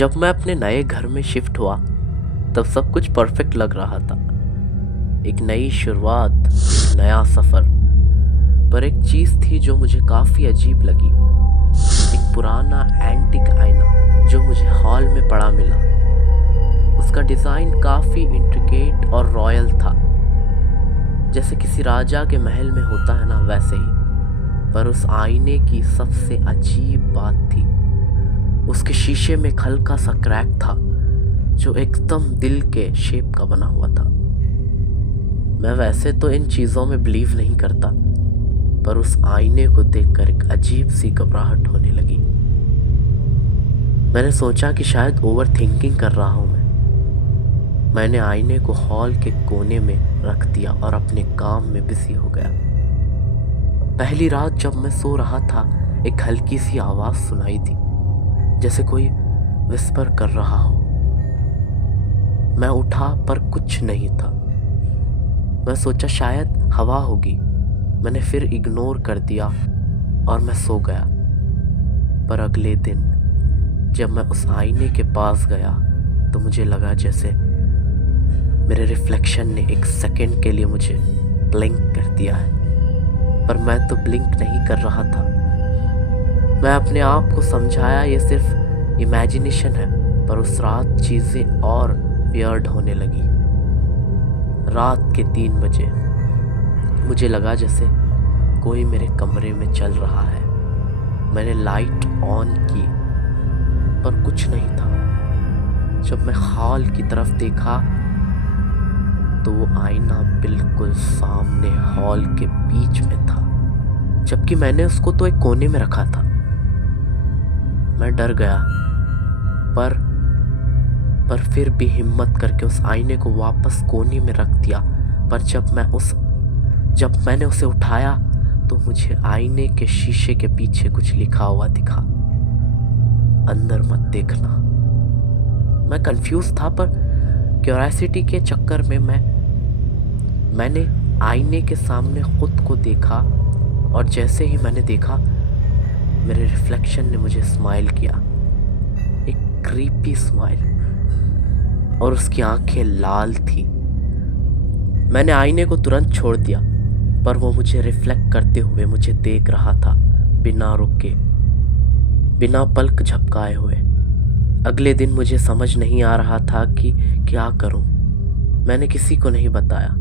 जब मैं अपने नए घर में शिफ्ट हुआ तब सब कुछ परफेक्ट लग रहा था। एक नई शुरुआत, एक नया सफर। पर एक चीज थी जो मुझे काफी अजीब लगी। एक पुराना एंटीक आईना जो मुझे हॉल में पड़ा मिला। उसका डिजाइन काफी इंट्रिकेट और रॉयल था, जैसे किसी राजा के महल में होता है ना, वैसे ही। पर उस आईने की सबसे अजीब बात थी, उसके शीशे में एक हल्का सा क्रैक था जो एकदम दिल के शेप का बना हुआ था। मैं वैसे तो इन चीजों में बिलीव नहीं करता, पर उस आईने को देखकर एक अजीब सी घबराहट होने लगी। मैंने सोचा कि शायद ओवर थिंकिंग कर रहा हूं मैंने आईने को हॉल के कोने में रख दिया और अपने काम में बिजी हो गया। पहली रात जब मैं सो रहा था, एक हल्की सी आवाज सुनाई दी, जैसे कोई विस्पर कर रहा हो। मैं उठा पर कुछ नहीं था। मैं सोचा शायद हवा होगी। मैंने फिर इग्नोर कर दिया और मैं सो गया। पर अगले दिन जब मैं उस आईने के पास गया तो मुझे लगा जैसे मेरे रिफ्लेक्शन ने एक सेकंड के लिए मुझे ब्लिंक कर दिया है। पर मैं तो ब्लिंक नहीं कर रहा था। मैं अपने आप को समझाया ये सिर्फ इमेजिनेशन है, पर उस रात चीजें और वियर्ड होने लगी। रात के 3 बजे मुझे लगा जैसे कोई मेरे कमरे में चल रहा है। मैंने लाइट ऑन की पर कुछ नहीं था। जब मैं हॉल की तरफ देखा तो वो आईना बिल्कुल सामने हॉल के बीच में था, जबकि मैंने उसको तो एक कोने में रखा था। मैं डर गया, पर फिर भी हिम्मत करके उस आईने को वापस कोने में रख दिया। पर जब मैंने उसे उठाया तो मुझे आईने के शीशे के पीछे कुछ लिखा हुआ दिखा, अंदर मत देखना। मैं कंफ्यूज था, पर क्यूरियोसिटी के चक्कर में मैंने आईने के सामने खुद को देखा, और जैसे ही मैंने देखा मेरे रिफ्लेक्शन ने मुझे स्माइल किया, एक क्रीपी स्माइल, और उसकी आंखें लाल थी। मैंने आईने को तुरंत छोड़ दिया, पर वो मुझे रिफ्लेक्ट करते हुए मुझे देख रहा था, बिना रुके, बिना पलक झपकाए हुए। अगले दिन मुझे समझ नहीं आ रहा था कि क्या करूं। मैंने किसी को नहीं बताया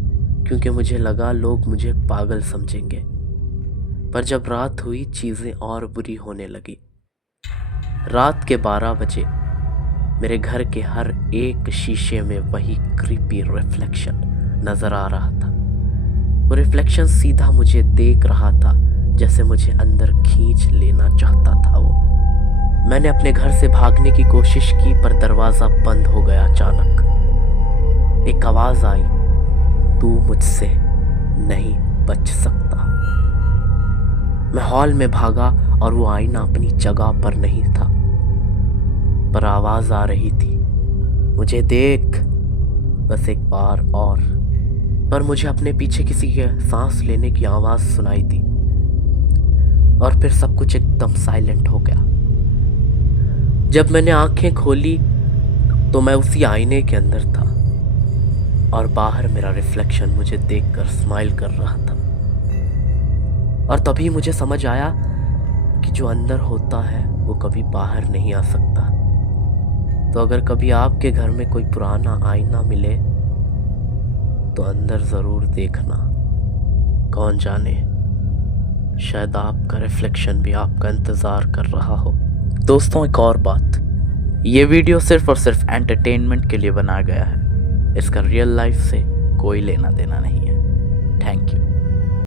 क्योंकि मुझे लगा लोग मुझे पागल समझेंगे। पर जब रात हुई चीजें और बुरी होने लगी। रात के 12 बजे मेरे घर के हर एक शीशे में वही क्रीपी रिफ्लेक्शन नजर आ रहा था। वो रिफ्लेक्शन सीधा मुझे देख रहा था, जैसे मुझे अंदर खींच लेना चाहता था वो। मैंने अपने घर से भागने की कोशिश की, पर दरवाजा बंद हो गया। अचानक एक आवाज आई, तू मुझसे नहीं बच सकता। मैं हॉल में भागा और वो आईना अपनी जगह पर नहीं था, पर आवाज आ रही थी, मुझे देख बस एक बार और। पर मुझे अपने पीछे किसी के सांस लेने की आवाज सुनाई दी, और फिर सब कुछ एकदम साइलेंट हो गया। जब मैंने आंखें खोली तो मैं उसी आईने के अंदर था, और बाहर मेरा रिफ्लेक्शन मुझे देखकर स्माइल कर रहा था। और तभी मुझे समझ आया कि जो अंदर होता है वो कभी बाहर नहीं आ सकता। तो अगर कभी आपके घर में कोई पुराना आईना मिले तो अंदर जरूर देखना। कौन जाने, शायद आपका रिफ्लेक्शन भी आपका इंतजार कर रहा हो। दोस्तों, एक और बात, ये वीडियो सिर्फ और सिर्फ एंटरटेनमेंट के लिए बनाया गया है। इसका रियल लाइफ से कोई लेना देना नहीं है। Thank you.